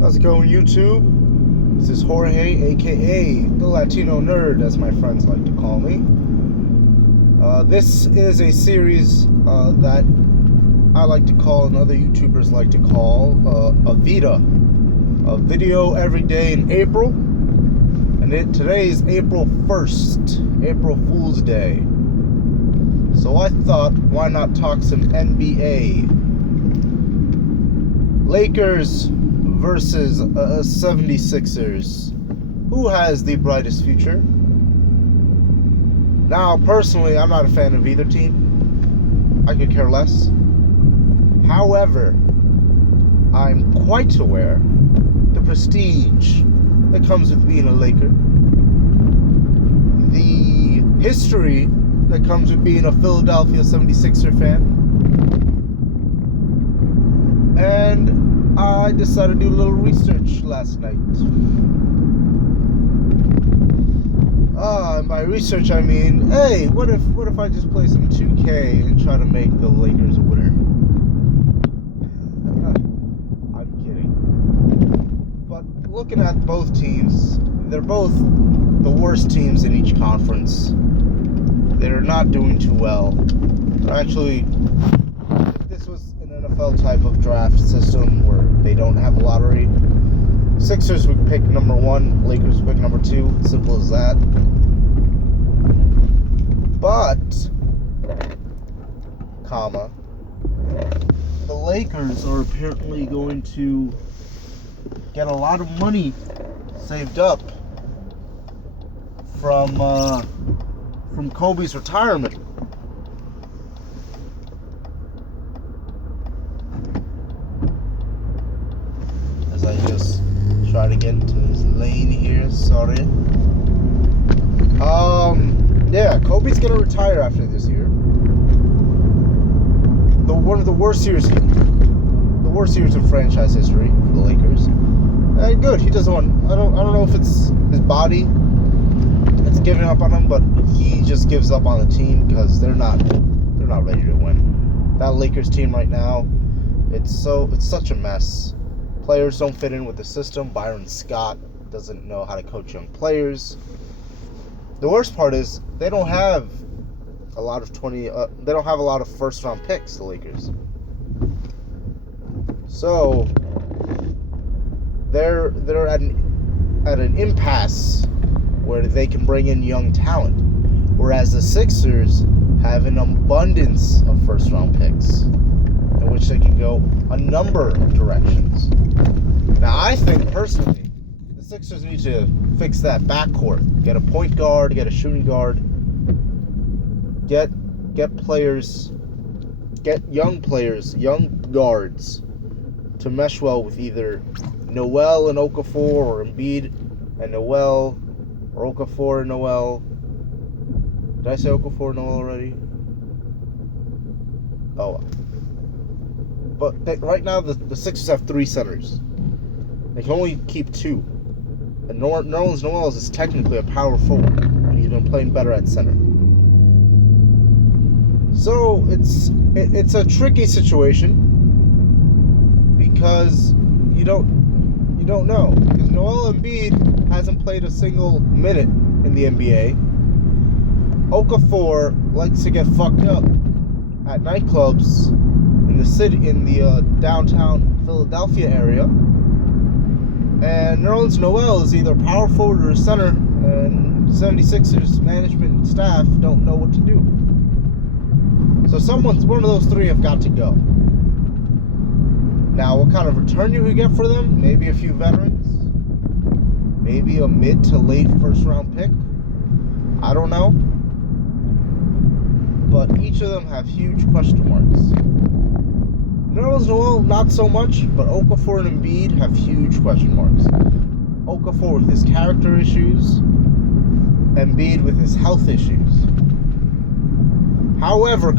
How's it going, YouTube? This is Jorge, aka the Latino Nerd, as my friends like to call me. This is a series that I like to call, and other YouTubers like to call, a VEDA. A video every day in April. And today is April 1st, April Fool's Day. So I thought, why not talk some NBA? Lakers versus 76ers. Who has the brightest future? Now, personally, I'm not a fan of either team. I could care less. However, I'm quite aware the prestige that comes with being a Laker, the history that comes with being a Philadelphia 76er fan, and I decided to do a little research last night. And by research I mean, hey, what if I just play some 2K and try to make the Lakers a winner? I'm kidding. But looking at both teams, they're both the worst teams in each conference. They're not doing too well. Actually, if this was an NFL type of draft system where they don't have a lottery, Sixers would pick number 1, Lakers would pick number 2. Simple as that. But, the Lakers are apparently going to get a lot of money saved up from Kobe's retirement. As I just try to get into this lane here, sorry. Yeah, Kobe's gonna retire after this year. One of the worst years in franchise history for the Lakers. And good, he doesn't want. I don't know if it's his body that's giving up on him, but he just gives up on the team because they're not ready to win. That Lakers team right now, it's such a mess. Players don't fit in with the system. Byron Scott doesn't know how to coach young players. The worst part is they don't have a lot of they don't have a lot of first round picks, the Lakers. So they're at an impasse where they can bring in young talent, whereas the Sixers have an abundance of first round picks in which they can go a number of directions. Now, I think personally the Sixers need to fix that backcourt. Get a point guard, get a shooting guard, get players, get young players, young guards to mesh well with either Noel and Okafor, or Embiid and Noel, or Okafor and Noel. Did I say Okafor and Noel already? Oh. But right now the Sixers have 3 centers. They can only keep 2. And Nerlens Noel is technically a power forward, and he's been playing better at center. So it's a tricky situation because you don't know, because Noel Embiid hasn't played a single minute in the NBA. Okafor likes to get fucked up at nightclubs in the city, in the downtown Philadelphia area. And Nerlens Noel is either power forward or center, and 76ers management and staff don't know what to do. So one of those 3 have got to go. Now, what kind of return you could get for them? Maybe a few veterans? Maybe a mid to late first round pick? I don't know. But each of them have huge question marks. Nerlens Noel, not so much, but Okafor and Embiid have huge question marks. Okafor with his character issues, Embiid with his health issues. However,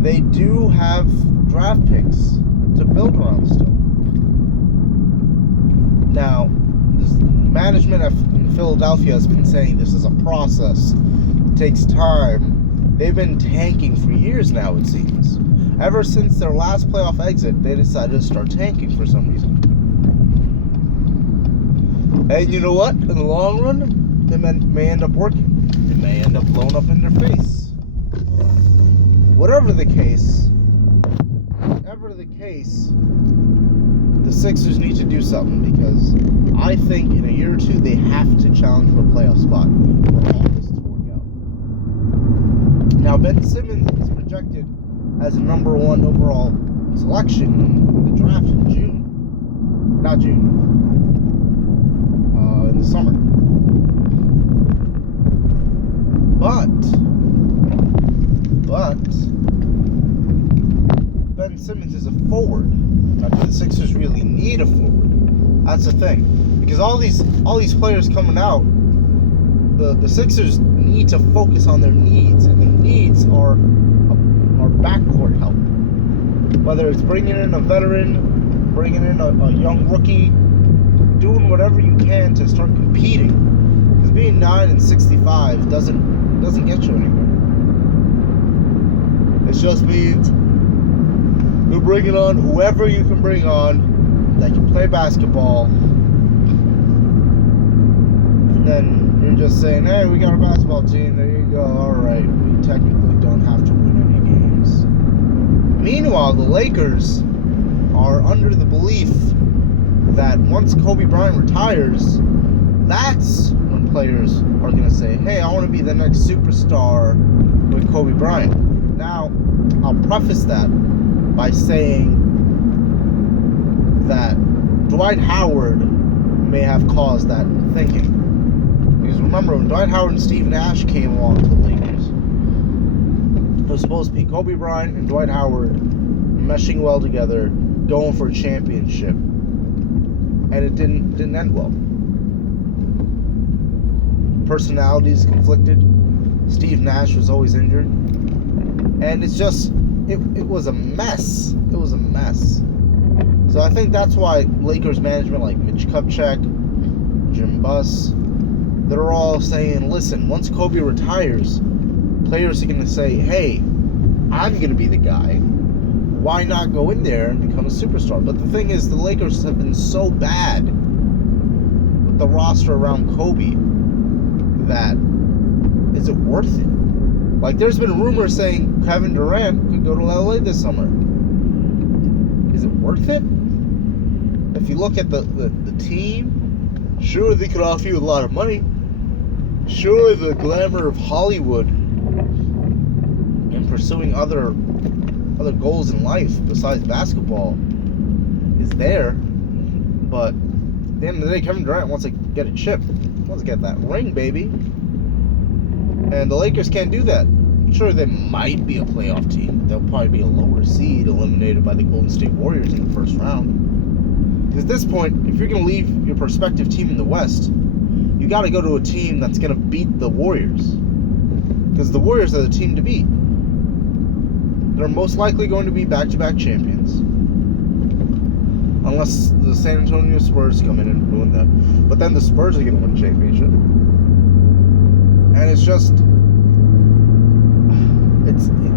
they do have draft picks to build around still. Now, this management in Philadelphia has been saying this is a process. It takes time. They've been tanking for years now, it seems. Ever since their last playoff exit, they decided to start tanking for some reason. And you know what? In the long run, it may end up working. It may end up blowing up in their face. Whatever the case, the Sixers need to do something, because I think in a year or two they have to challenge for a playoff spot for all this to work out. Now, Ben Simmons is projected as a number 1 overall selection in the draft in June. Not June. In the summer. But Ben Simmons is a forward. The Sixers really need a forward. That's the thing. Because all these players coming out, the Sixers need to focus on their needs, and the needs are backcourt help. Whether it's bringing in a veteran, bringing in a young rookie, doing whatever you can to start competing. Because being 9-65 doesn't get you anywhere. It just means you're bringing on whoever you can bring on that can play basketball, and then you're just saying, hey, we got a basketball team, there you go, alright, we technically don't have to win any games. Meanwhile, the Lakers are under the belief that once Kobe Bryant retires, that's when players are going to say, hey, I want to be the next superstar with Kobe Bryant. Now, I'll preface that by saying that Dwight Howard may have caused that thinking. Because remember, when Dwight Howard and Steve Nash came along to the Lakers, it was supposed to be Kobe Bryant and Dwight Howard meshing well together, going for a championship. And it didn't end well. Personalities conflicted. Steve Nash was always injured. And it's just, it was a mess. It was a mess. So I think that's why Lakers management like Mitch Kupchak, Jim Buss, they're all saying, listen, once Kobe retires, players are going to say, hey, I'm going to be the guy. Why not go in there and become a superstar? But the thing is, the Lakers have been so bad with the roster around Kobe that, is it worth it? Like, there's been rumors saying Kevin Durant could go to LA this summer. Is it worth it? If you look at the team, sure, they could offer you a lot of money. Sure, the glamour of Hollywood and pursuing other goals in life besides basketball is there. But at the end of the day, Kevin Durant wants to get a chip. He wants to get that ring, baby. And the Lakers can't do that. Sure, they might be a playoff team. They'll probably be a lower seed, eliminated by the Golden State Warriors in the first round. Because at this point, if you're going to leave your prospective team in the West, you got to go to a team that's going to beat the Warriors. Because the Warriors are the team to beat. They're most likely going to be back-to-back champions. Unless the San Antonio Spurs come in and ruin them. But then the Spurs are going to win a championship. And it's just...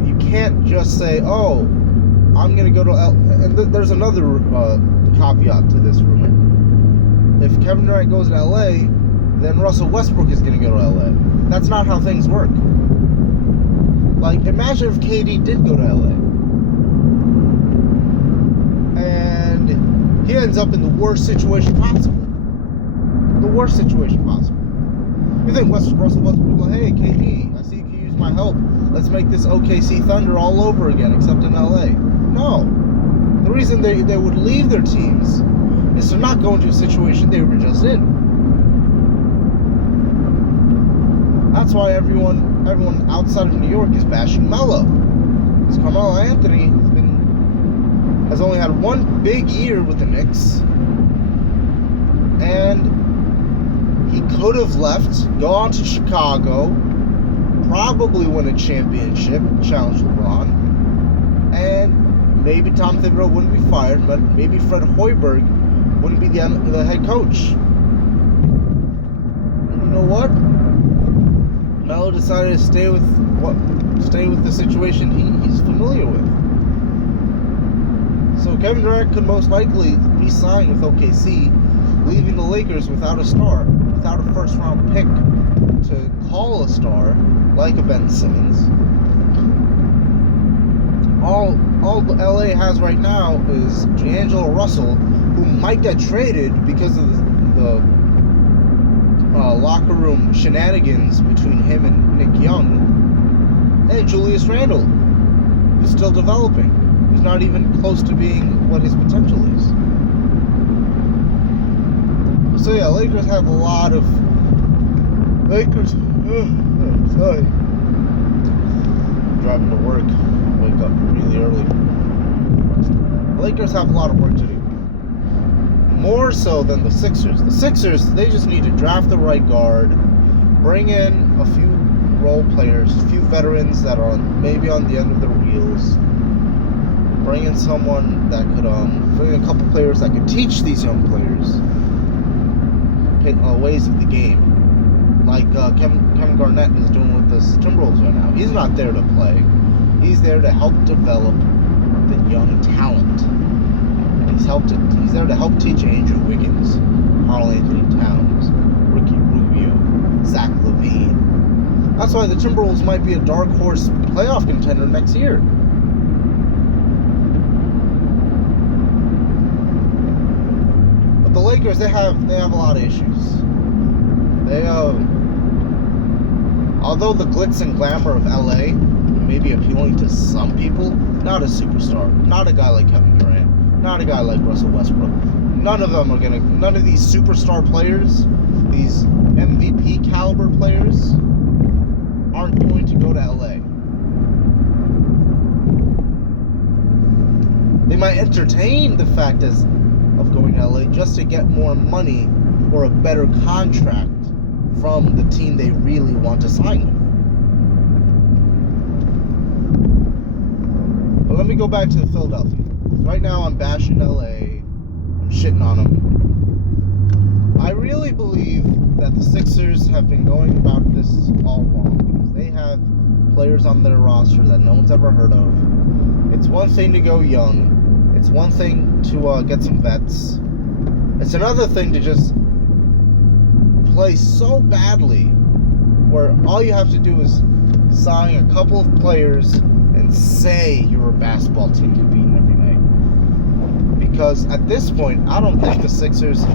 you can't just say, oh, I'm going to go to and there's another caveat to this rumor. If Kevin Durant goes to LA, then Russell Westbrook is going to go to LA. That's not how things work. Like, imagine if KD did go to LA. And he ends up in the worst situation possible. The worst situation possible. You think Russell Westbrook will go, hey, KD, I see you can use my help. Let's make this OKC Thunder all over again, except in LA. No. The reason they would leave their teams is to not go into a situation they were just in. That's why everyone outside of New York is bashing Melo. Because Carmelo Anthony has only had one big year with the Knicks. And he could have left, go on to Chicago, probably win a championship, challenge LeBron, and maybe Tom Thibodeau wouldn't be fired, but maybe Fred Hoiberg wouldn't be the head coach. And you know what? Melo decided to stay with the situation he's familiar with. So Kevin Durant could most likely re-sign with OKC, leaving the Lakers without a star, without a first-round pick to call a star like a Ben Simmons. All LA has right now is D'Angelo Russell, who might get traded because of the locker room shenanigans between him and Nick Young, and Julius Randle, who's still developing. He's not even close to being what his potential is. So yeah, Lakers have a lot of sorry. Driving to work, wake up really early. Lakers have a lot of work to do. More so than the Sixers. The Sixers, they just need to draft the right guard, bring in a few role players, a few veterans that are maybe on the end of their wheels. Bring in someone that could, bring in a couple players that could teach these young players ways of the game. Like Kevin Garnett is doing with the Timberwolves right now. He's not there to play. He's there to help develop the young talent. He's there to help teach Andrew Wiggins, Karl Anthony Towns, Ricky Rubio, Zach LaVine. That's why the Timberwolves might be a dark horse playoff contender next year. But the Lakers, they have a lot of issues. Although the glitz and glamour of LA may be appealing to some people, not a superstar, not a guy like Kevin Durant, not a guy like Russell Westbrook. None of these superstar players, these MVP caliber players, aren't going to go to LA. They might entertain the fact of going to LA just to get more money or a better contract from the team they really want to sign with. But let me go back to Philadelphia. Right now I'm bashing LA, I'm shitting on them. I really believe that the Sixers have been going about this all wrong because they have players on their roster that no one's ever heard of. It's one thing to go young. It's one thing to get some vets. It's another thing to just play so badly where all you have to do is sign a couple of players and say you're a basketball team competing every night. Because at this point, I don't think the Sixers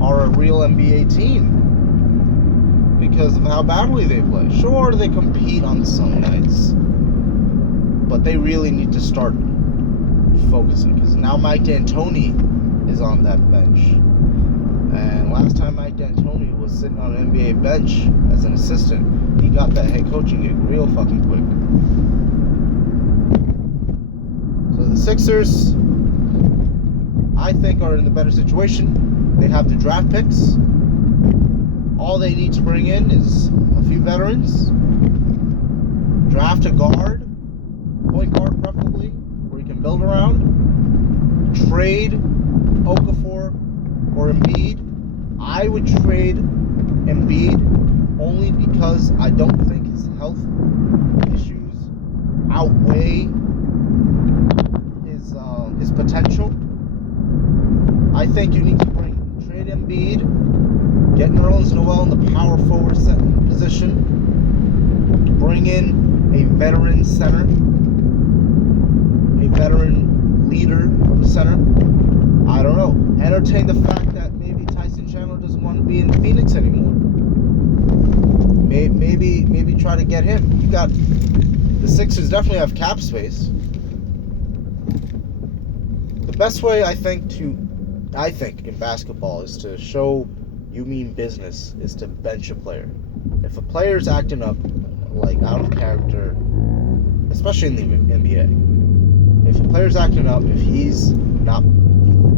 are a real NBA team because of how badly they play. Sure, they compete on some nights, but they really need to start focusing because now Mike D'Antoni is on that bench. And last time Mike D'Antoni was sitting on an NBA bench as an assistant, he got that head coaching gig real fucking quick. So the Sixers, I think, are in the better situation. They have the draft picks. All they need to bring in is a few veterans. Draft a guard, point guard preferably, where you can build around. Trade Okafor or Embiid. I would trade Embiid only because I don't think his health issues outweigh his potential. I think you need to trade Embiid, get Nerlens Noel in the power forward position, bring in a veteran center, a veteran leader of a center. I don't know. Entertain the fact that maybe Tyson Chandler doesn't want to be in Phoenix anymore. Maybe try to get him. You got the Sixers definitely have cap space. The best way I think in basketball is to show you mean business is to bench a player. If a player's acting up like out of character, especially in the NBA, if a player's acting up, if he's not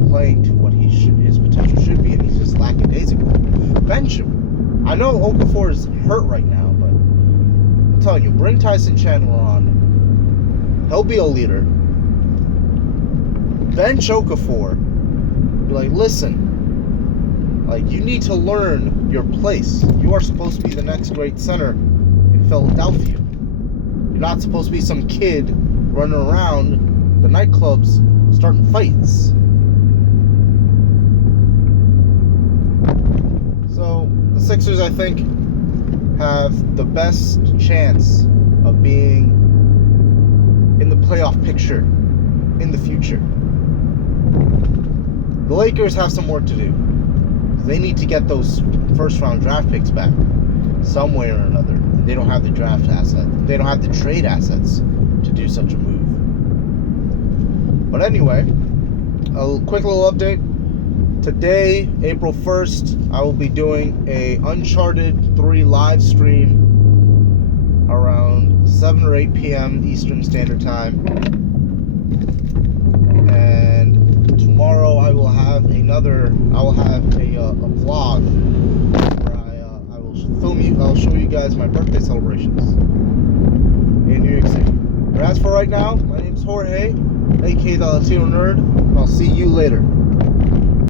playing to what his potential should be, and he's just lackadaisical, bench him. I know Okafor is hurt right now, but I'm telling you, bring Tyson Chandler on. He'll be a leader. Bench Okafor. Be like, listen, like, you need to learn your place. You are supposed to be the next great center in Philadelphia. You're not supposed to be some kid running around the nightclubs starting fights. So the Sixers, I think, have the best chance of being in the playoff picture in the future. The Lakers have some work to do. They need to get those first round draft picks back some way or another. They don't have the draft asset. They don't have the trade assets to do such a move. But anyway, a quick little update. Today, April 1st, I will be doing a Uncharted 3 live stream around 7 or 8 p.m. Eastern Standard Time. And tomorrow I will have a vlog where I will film you. I'll show you guys my birthday celebrations in New York City. But as for right now, my name's Jorge, aka the Latino Nerd. I'll see you later.